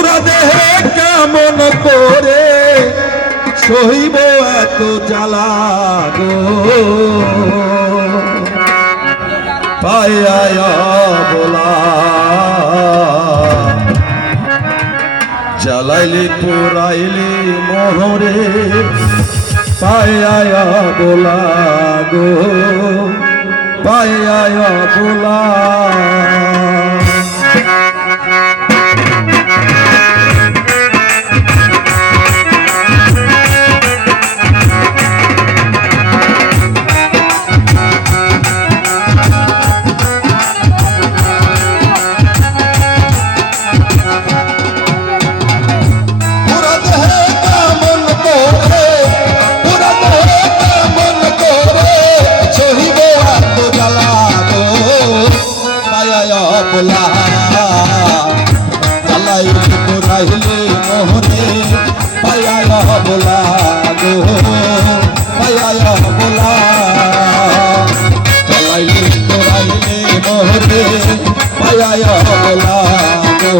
পুরা দেহে কেমন করে সহিব এত জ্বালা গো পাইয়া বলা জ্বালাইলে পোড়াইলে মোহরে পাইয়া বলা গো পাইয়া বলা জ্বালাইলে পোড়াইলে মোহরে পাইয়া বলা গো পাইয়া বলা জ্বালাইলে পোড়াইলে মোহরে পাইয়া বলা গো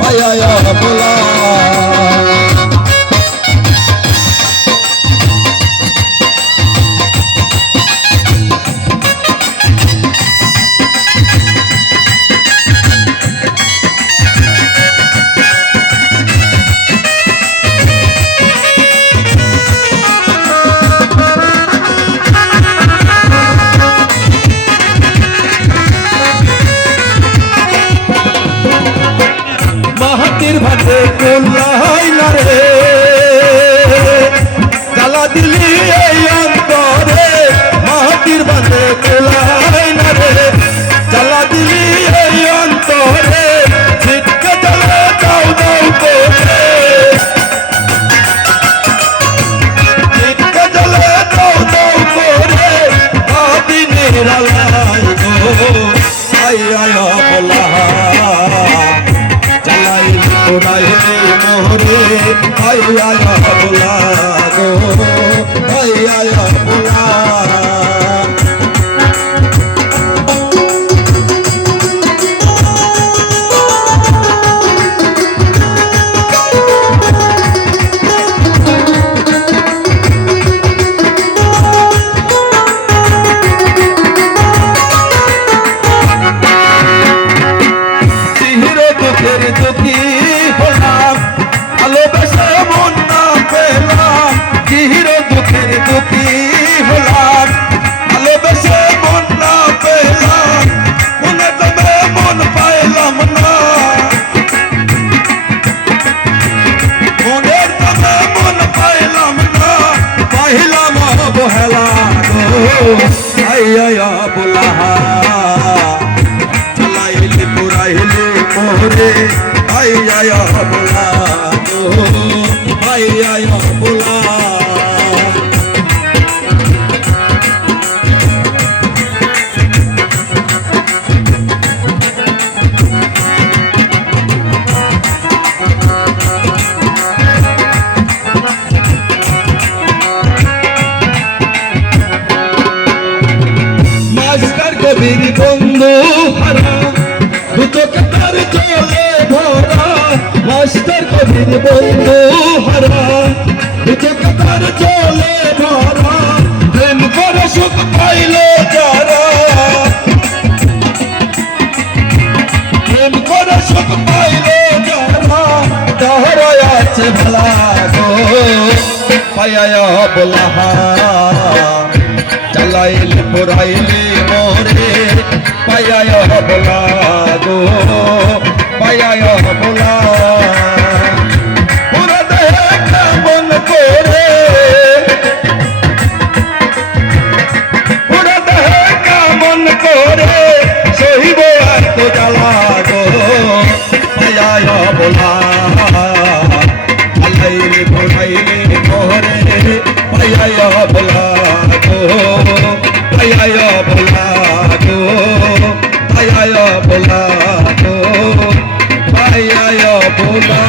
পাইয়া বলা ভাতে কোলাই না রে জ্বালা দিলি এই অন্তরে মাটির ভাতে কোলাই না রে জ্বালা দিলি এই অন্তরে ছিটকে জ্বালা দাও দাও করে ছিটকে জ্বালা দাও দাও করে দিনের আলাই গো আইয়া বলা পোড়াইলে মোহরে পাইয়া বলা গো পাইয়া বলা আইয়া বলা জ্বালাইলে পোড়াইলে মোহরে আইয়া বলা গো আইয়া বলা কবির বন্ধু হারা দুচোখে তার জলে ভরা মাস্টার কবির বন্ধু হারা দুচোখে তার জলে ভরা প্রেম করে সুখ পাইল যারা প্রেম করে সুখ পাইল যারা তাহারা আছে ভোলা গো পাইয়া বলা জ্বালাইলে পোড়াইলে মোরে পাইয়া বলা গো পাইয়া বলা পুরা দেহে কেমন করে পুরা দেহে কেমন করে সহিব এত জ্বালা গো পাইয়া বলা জ্বালাইলে পোড়াইলে মোরে পাইয়া বলা গো পাইয়া বলা গো পাইয়া বলা গো পাইয়া বলা